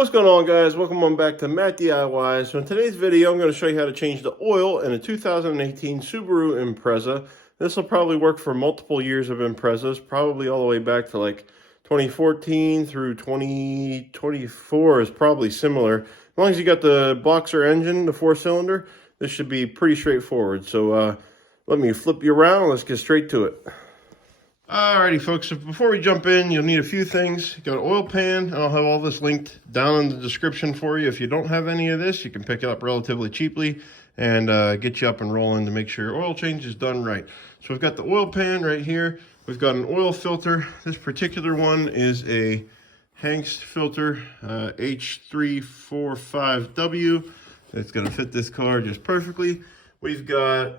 What's going on, guys? Welcome on back to Matt DIY. So in today's video, I'm going to show you how to change the oil in a 2018 Subaru Impreza. This will probably work for multiple years of Imprezas, probably all the way back to like 2014 through 2024 is probably similar. As long as you got the boxer engine, the 4-cylinder, this should be pretty straightforward. So let me flip you around and let's get straight to it. Alrighty folks, so before we jump in, you'll need a few things. You got an oil pan, and I'll have all this linked down in the description for you. If you don't have any of this, you can pick it up relatively cheaply and get you up and rolling to make sure your oil change is done right. So we've got the oil pan right here. We've got an oil filter. This particular one is a Hank's filter, H345W. It's going to fit this car just perfectly. We've got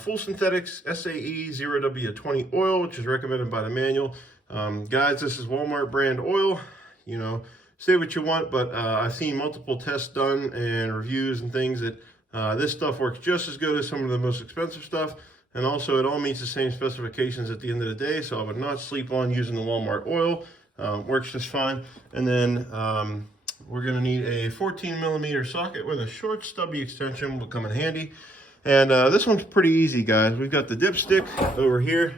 full synthetics SAE 0W20 oil, which is recommended by the manual. Guys, this is Walmart brand oil. You know, say what you want, but I've seen multiple tests done and reviews and things that this stuff works just as good as some of the most expensive stuff. And also, it all meets the same specifications at the end of the day, so I would not sleep on using the Walmart oil. Works just fine. And then we're going to need a 14mm socket with a short stubby extension. Will come in handy. And this one's pretty easy, guys. We've got the dipstick over here,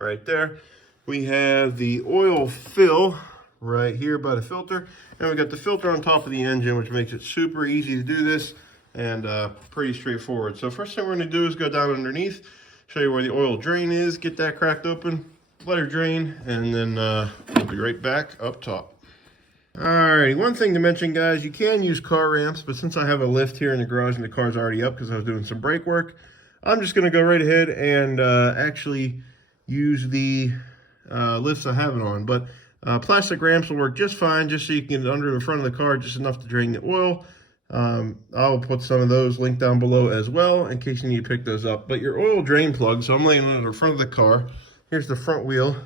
right there. We have the oil fill right here by the filter. And we got the filter on top of the engine, which makes it super easy to do this and pretty straightforward. So first thing we're going to do is go down underneath, show you where the oil drain is, get that cracked open, let her drain, and then we'll be right back up top. Alrighty, one thing to mention, guys, you can use car ramps, but since I have a lift here in the garage and the car's already up because I was doing some brake work, I'm just going to go right ahead and actually use the lifts I have it on. But plastic ramps will work just fine, just so you can get under the front of the car just enough to drain the oil. I'll put some of those linked down below as well in case you need to pick those up. But your oil drain plug, so I'm laying it under the front of the car. Here's the front wheel.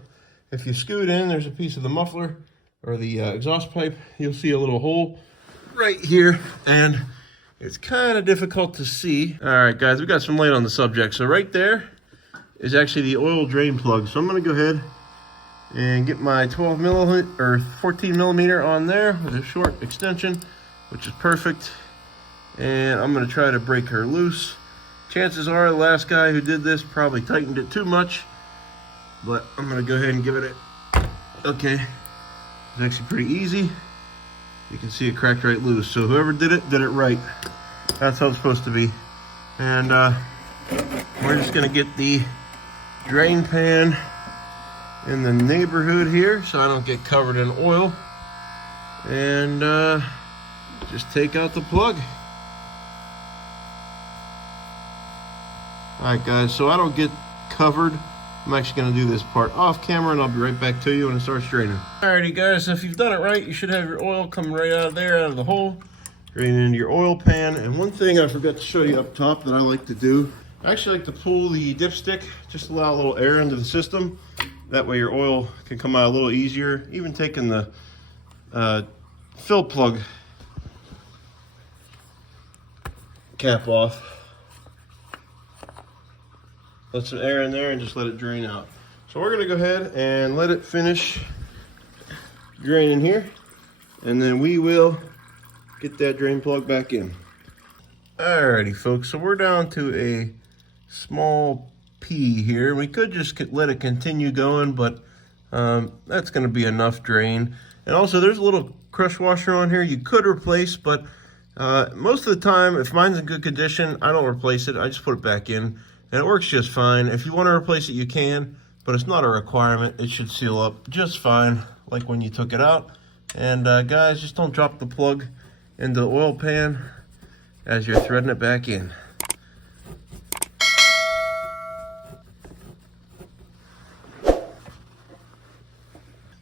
If you scoot in, there's a piece of the muffler or the exhaust pipe. You'll see a little hole right here, and it's kind of difficult to see. All right, guys, we've got some light on the subject. So right there is actually the oil drain plug. So I'm going to go ahead and get my 12mm or 14mm on there with a short extension, which is perfect. And I'm going to try to break her loose. Chances are the last guy who did this probably tightened it too much, but I'm going to go ahead and give it a okay. It's actually pretty easy. You can see it cracked right loose. So whoever did it right. That's how it's supposed to be. And we're just going to get the drain pan in the neighborhood here so I don't get covered in oil. And just take out the plug. Alright, guys, so I don't get covered, I'm actually going to do this part off camera, and I'll be right back to you when it starts draining. Alrighty, guys, so if you've done it right, you should have your oil coming right out of there, out of the hole, draining into your oil pan. And one thing I forgot to show you up top that I like to do, I actually like to pull the dipstick, just allow a little air into the system. That way your oil can come out a little easier. Even taking the fill plug cap off. Let some air in there and just let it drain out. So we're gonna go ahead and let it finish draining here, and then we will get that drain plug back in. Alrighty, folks, so we're down to a small P here. We could just let it continue going, but that's gonna be enough drain. And also there's a little crush washer on here you could replace, but most of the time, if mine's in good condition, I don't replace it, I just put it back in. And it works just fine. If you want to replace it, you can, but it's not a requirement. It should seal up just fine, like when you took it out. And guys, just don't drop the plug into the oil pan as you're threading it back in.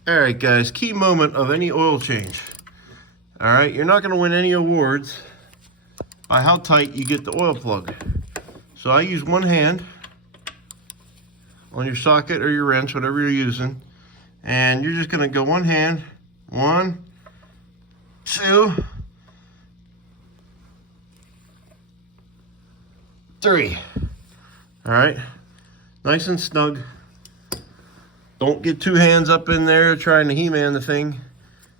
All right, guys, key moment of any oil change. All right, you're not going to win any awards by how tight you get the oil plug. So I use one hand on your socket or your wrench, whatever you're using, and you're just gonna go one hand, 1, 2, 3. All right, nice and snug. Don't get two hands up in there trying to He-Man the thing.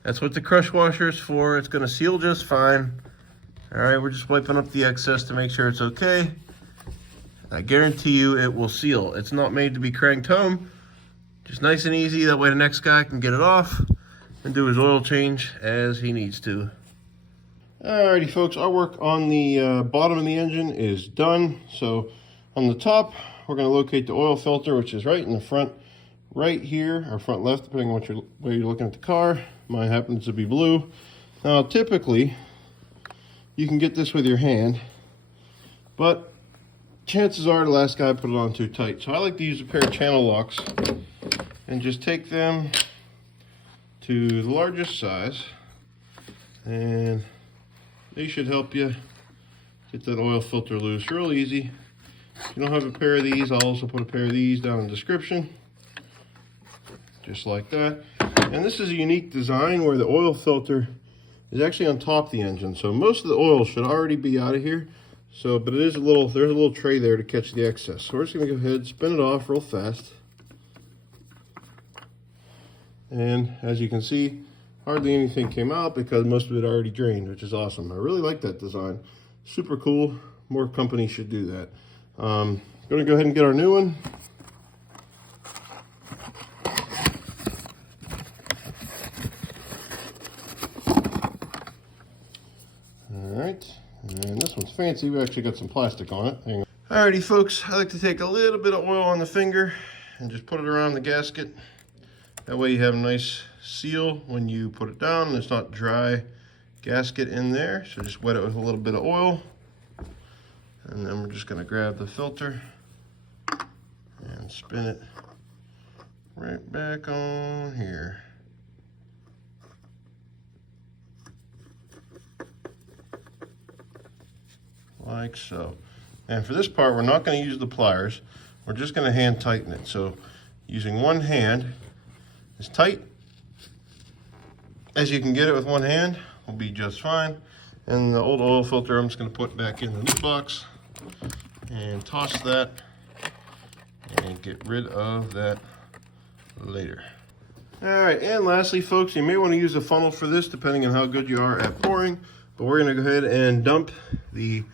That's what the crush washer is for. It's going to seal just fine. All right, we're just wiping up the excess to make sure it's okay. I guarantee you it will seal. It's not made to be cranked home. Just nice and easy. That way the next guy can get it off and do his oil change as he needs to. Alrighty folks, our work on the bottom of the engine is done. So on the top, we're going to locate the oil filter, which is right in the front right here, or front left, depending on way you're looking at the car. Mine happens to be blue. Now typically, you can get this with your hand, but chances are the last guy put it on too tight. So I like to use a pair of channel locks and just take them to the largest size, and they should help you get that oil filter loose real easy. If you don't have a pair of these, I'll also put a pair of these down in the description. Just like that. And this is a unique design where the oil filter is actually on top of the engine. So most of the oil should already be out of here. So, but it is there's a little tray there to catch the excess. So we're just gonna go ahead, spin it off real fast. And as you can see, hardly anything came out because most of it already drained, which is awesome. I really like that design. Super cool. More companies should do that. I'm gonna go ahead and get our new one. Alright, and this one's fancy. We actually got some plastic on it. Hang on. Alrighty folks, I like to take a little bit of oil on the finger and just put it around the gasket. That way you have a nice seal when you put it down. It's not dry gasket in there. So just wet it with a little bit of oil. And then we're just gonna grab the filter and spin it right back on here. Like so. And for this part, we're not going to use the pliers. We're just going to hand tighten it. So using one hand as tight as you can get it with one hand will be just fine. And the old oil filter I'm just going to put back in the new box and toss that and get rid of that later. All right, and lastly folks, you may want to use a funnel for this depending on how good you are at pouring, but we're going to go ahead and dump the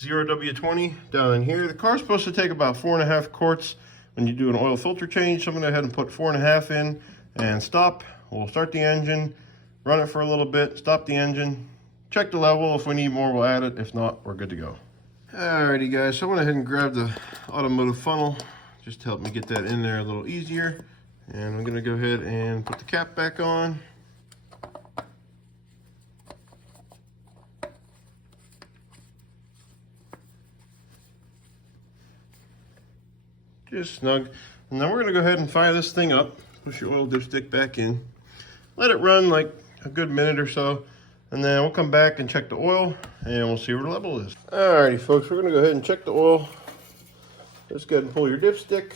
0W20 down in here. The car's supposed to take about 4.5 quarts when you do an oil filter change. So I'm going to go ahead and put 4.5 in and stop. We'll start the engine, run it for a little bit, stop the engine, check the level. If we need more, we'll add it. If not, we're good to go. Alrighty guys, so I went ahead and grabbed the automotive funnel just to help me get that in there a little easier. And I'm going to go ahead and put the cap back on. Just snug. And then we're going to go ahead and fire this thing up. Push your oil dipstick back in. Let it run like a good minute or so. And then we'll come back and check the oil and we'll see where the level is. Alrighty folks, we're going to go ahead and check the oil. Just go ahead and pull your dipstick.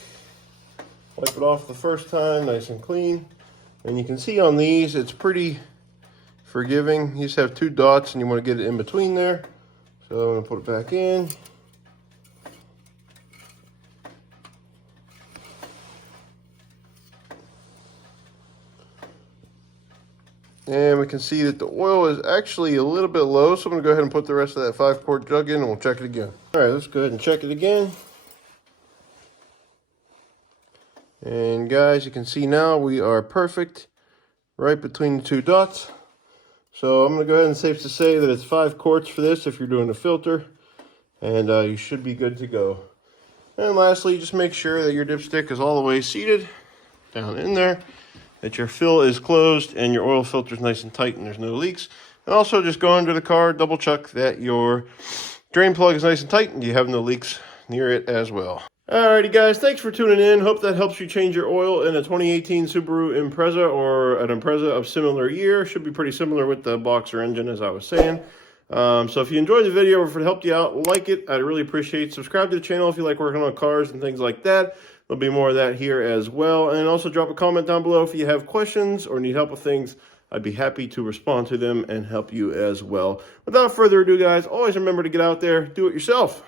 Wipe it off the first time, nice and clean. And you can see on these, it's pretty forgiving. You just have 2 dots and you want to get it in between there. So I'm going to put it back in. And we can see that the oil is actually a little bit low, so I'm going to go ahead and put the rest of that 5-quart jug in and we'll check it again. All right, let's go ahead and check it again. And guys, you can see now we are perfect right between the 2 dots. So I'm going to go ahead and safe to say that it's 5 quarts for this if you're doing a filter. And you should be good to go. And lastly, just make sure that your dipstick is all the way seated down in there, that your fill is closed and your oil filter is nice and tight and there's no leaks. And also just go under the car, double check that your drain plug is nice and tight and you have no leaks near it as well. Alrighty guys, thanks for tuning in. Hope that helps you change your oil in a 2018 Subaru Impreza or an Impreza of similar year. Should be pretty similar with the boxer engine, as I was saying. So if you enjoyed the video or if it helped you out, like it. I'd really appreciate it. Subscribe to the channel if you like working on cars and things like that. There'll be more of that here as well. And also drop a comment down below if you have questions or need help with things. I'd be happy to respond to them and help you as well. Without further ado, guys, always remember to get out there, do it yourself.